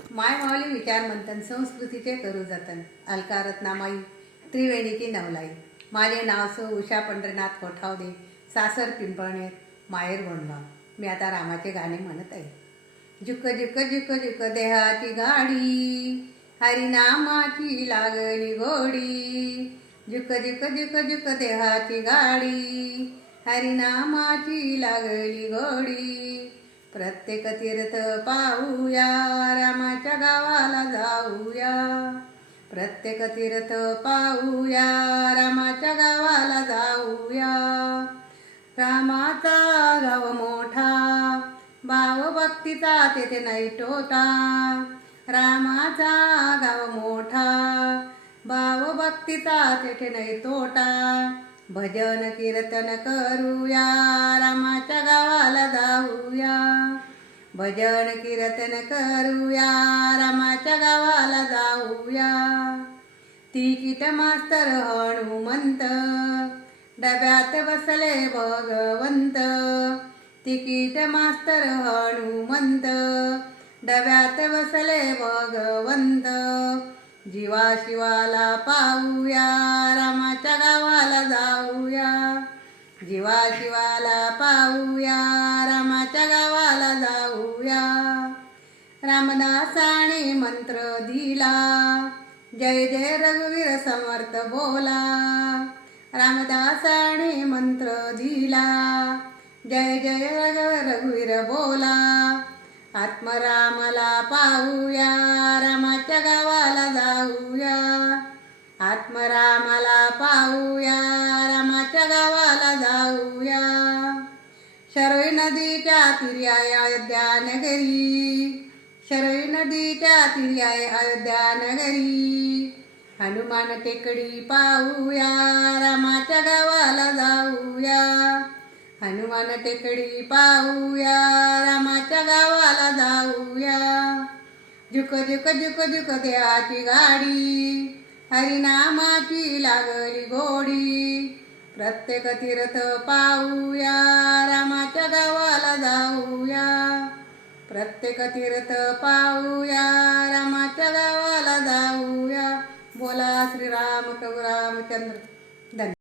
माय माऊली विचार मंथन संस्कृतीचे करू जतन अलका रत्नामाई त्रिवेणीची नवलाई. माझे नाव उषा पंढरीनाथ कोठावदे, सासर पिंपळनेर, माहेर गोंडगाव. मी आता रामाचे गाणे म्हणत आहे. जुक जुक जुक जुक देहाची गाडी, हरिनामाची लागली गोडी. जुक जुक जुक जुक देहाची गाडी, हरिनामाची लागली गोडी. प्रत्येक तीर्थ पाहूया, रामाच्या गावाला जाऊया. प्रत्येक तीर्थ पाहूया, रामाच्या गावाला जाऊया. रामाचा गाव मोठा, भाव भक्तीचा तेथे नाही तोटा. रामाचा गाव मोठा, भाव भक्तीचा तेथे नाही तोटा. भजन कीर्तन करूया, रामाच्या गावाला जाऊया. भजन कीर्तन करूया, रामाच्या गावाला जाऊया. तिकीट मास्तर हनुमंत, डब्यात बसले भगवंत. तिकीट मास्तर हनुमंत, डब्यात बसले भगवंत. जीवा शिवाला पाहूया, रामाच्या गावाला जाऊया. जीवा शिवाला पाहूया, रामाच्या गावाला जाऊया. रामदासाने मंत्र दिला, जय जय रघुवीर समर्थ बोला. रामदासाने मंत्र दिला, जय जय रघुवीर बोला. आत्मरामाला पाहूया, रामाच्या गावाला जाऊया. आत्मरामाला पाहूया, रामाच्या गावाला जाऊया. शरयू नदीच्या तीरी आहे अयोध्या नगरी. शरयू नदीच्या तीरी आहे अयोध्या नगरी. हनुमान टेकडी पाहूया, रामाच्या गावाला जाऊया. हनुमान टेकडी पाहूया, रामाच्या गावाला जाऊया. जुक जुक जुक जुक देहाची गाडी, हरिनामाची लागली गोडी. प्रत्येक तीर्थ पाहूया, रामाच्या गावाला जाऊया. प्रत्येक तीर्थ पाहूया, रामाच्या गावाला जाऊया. बोला श्रीराम प्रभू रामचंद्र. धन्यवाद.